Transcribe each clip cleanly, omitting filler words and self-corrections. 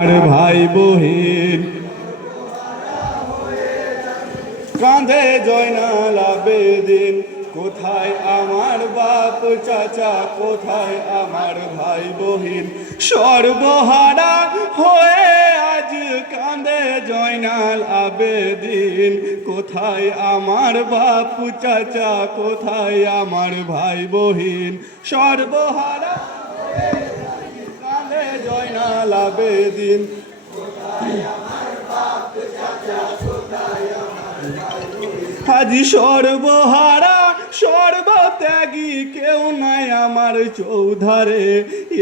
আর ভাই বহিন কাঁধে জয়নাল আবেদিন, কোথায় আমার বাপ চাচা, কোথায় আমার ভাই বহিন? সর্বহারা হয়ে আজ কাঁধে জয়নাল আবেদিন, কোথায় আমার বাপ চাচা, কোথায় আমার ভাই বহিন? সর্বহারা কাঁধে জয়নাল আবেদিন, আজি সর্বহারা সর্বত্যাগী কেউ নাই আমার চৌধারে,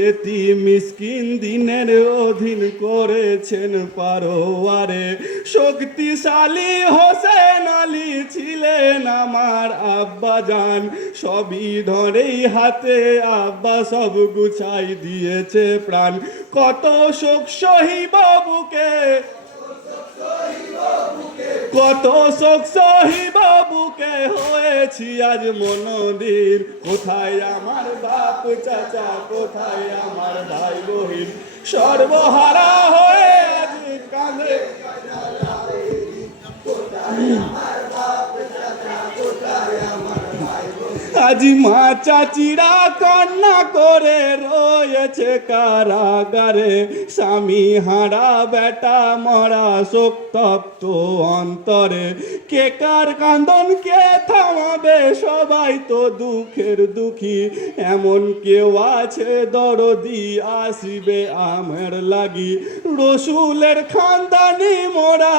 এতি মিসকিন দিনের অধীন করেছেন পারোয়ারে। শক্তিশালী হোসেন আলী ছিলেন আমার আব্বা জান, সবই ধরেই হাতে আব্বা সব গুছাই দিয়েছে প্রাণ। কত শোক সহিব বুকে, কত শোক সহিব বুকে, হয়েছি আজ মনদিন। কোথায় আমার বাপ চাচা, কোথায় আমার ভাই বহিন? সর্বহারা হয়ে আজ কাঁধে আজি মা চাচিরা কান্না করে রয়েছে কারাগারে, স্বামী হারা বেটা মরা শোকতপ্ত অন্তরে। কে কার কান্দন কে থামাবে, সবাই তো দুঃখের দুঃখী। এমন কেউ আছে দরদি, আসিবে আমের লাগি। রসুলের খানদানি মোরা,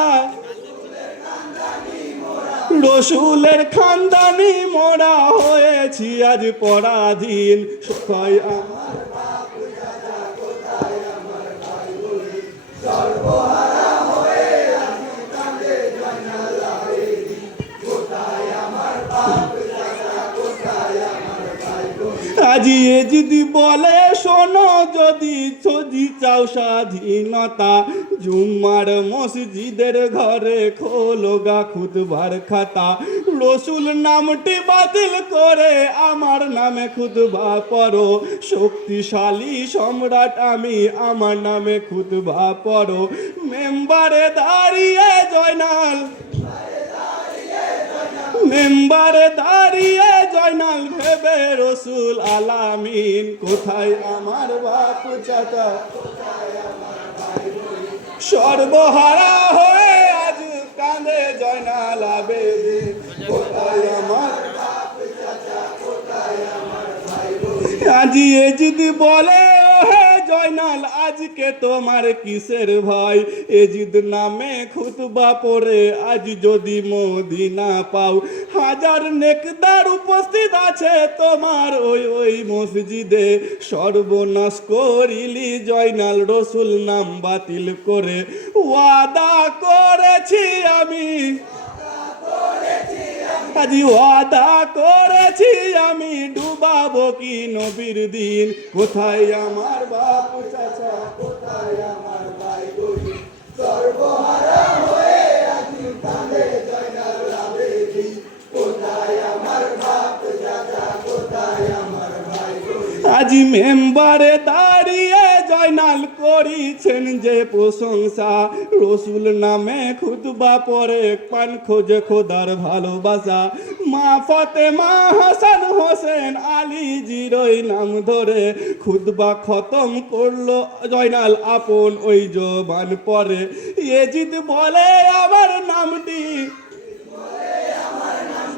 রসুলের খানদানি মোরা, হয়েছি আজ পরাধীন। কোথায় আমার বাপ চাচা, কোথায় আমার ভাই বহিন? সর্বহারা হয়ে আজ কাঁধে জয়নাল আবেদিন, কোথায় আমার বাপ চাচা, কোথায় আমার ভাই বহিন? আজি এজিদি বলে শোনো, যদি যদি চাও স্বাধীনতা, জুম্মার মসজিদের ঘরে খোলো গা খুতবার খাতা। রসুল নামটি বাতিল করে আমার নামে খুতবা পড়ো, শক্তিশালী সম্রাট আমি, আমার নামে খুতবা পড়ো। মেম্বারে দাঁড়িয়ে জয়নাল, মেম্বারে দাঁড়িয়ে জয়নাল ভেবে রসুল আলামিন, কোথায় আমার বাপ চাচা, কোথায় আমার ভাই বহিন? সর্বহারা হয়ে আজ কাঁধে জয়নাল আবেদিন, কোথায় আমার বাপ চাচা, কোথায় আমার ভাই বহিন? আজি এজিদ বলে ওহে জয়নাল, আজকে তোমার কিসের ভয়? এজিদ নামে খুতবা পড়ে আজ যদি মদিনা পাও, হাজার নেকদার উপস্থিত আছে তোমার ওই ওই মসজিদে। সর্বনাশ করিলি জয়নাল রসুল নাম বাতিল করে, ওয়াদা করেছি আমি, আজি ওয়াদা করেছি আমি, ডুবাবো কি নবীর দিন? কোথায় আমার বাপ চাচা, কোথায় আমার ভাই বহিন? সর্বহারা হয়ে আজ কাঁধে জয়নাল আবেদিন, কোথায় আমার বাপ চাচা, কোথায় আমার ভাই বহিন? আজি মেম্বারে দাঁড়িয়ে জয়নাল করিছেন যে প্রশংসা, রসুল নামে খুতবা পরে পান খোঁজে খোদার ভালোবাসা। মা ফাতেমা হাসান হোসেন আলী জিরোই নাম ধরে খুতবা খতম করলো জয়নাল আপন ওই জবান পরে। এজিদ বলে আমার নামটি,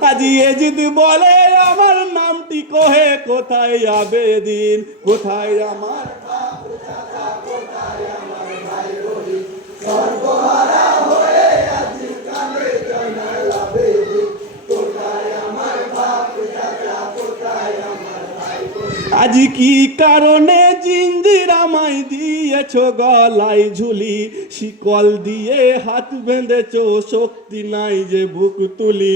আজি এজিদ বলে আমার নামটি, কহে কোথায় আবেদিন? কোথায় আমার বাপ চাচা, কোথায় আমার ভাই বহিন? সর্বহারা হয়ে আজ কাঁধে জয়নাল আবেদিন, কোথায় আমার বাপ চাচা, কোথায় আমার ভাই বহিন? আজি কি কারণে জিঞ্জির আমায় দিয়েছ গলায় ঝুলি, শিকল দিয়ে হাত বেঁধেছ শক্তি নাই যে বুক তুলি।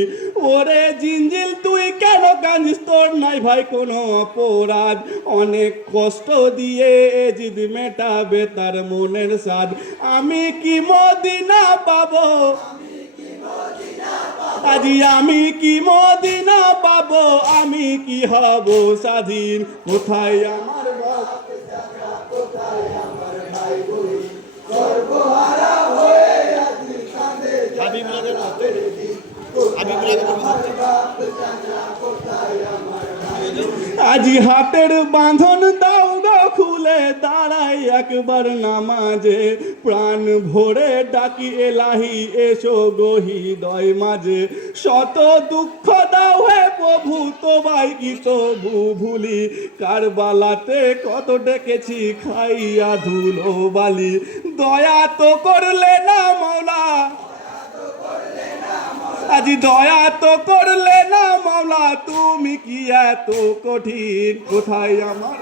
ওরে জিঞ্জিল তুই কেন কাঁদিস, তোর নাই ভাই কোনো অপরাধ, অনেক কষ্ট দিয়ে এজিদ মেটাবে তার মনের সাধ। আমি কি মদিনা পাবো, আজি আমি কি মদিনা পাবো, আমি কি হব স্বাধীন? কোথায় আমার বাপ চাচা, কোথায় আমার ভাই বহিন? আজি হাতের বাঁধন দাও গো খুলে দাঁড়াই একবার নামাজে প্রাণ ভরে ডাকি এলাহি এসো গো হৃদয় মাঝে শত দুঃখ দাও হে প্রভু তোমায় কি তবু ভুলি কারবালাতে কত ডেকেছি খাইয়া ধুলো বালি দয়া তো করলে না মাওলা আজি দয়া তো করলে না মাওলা তুমি কি এত কঠিন কোথায় আমার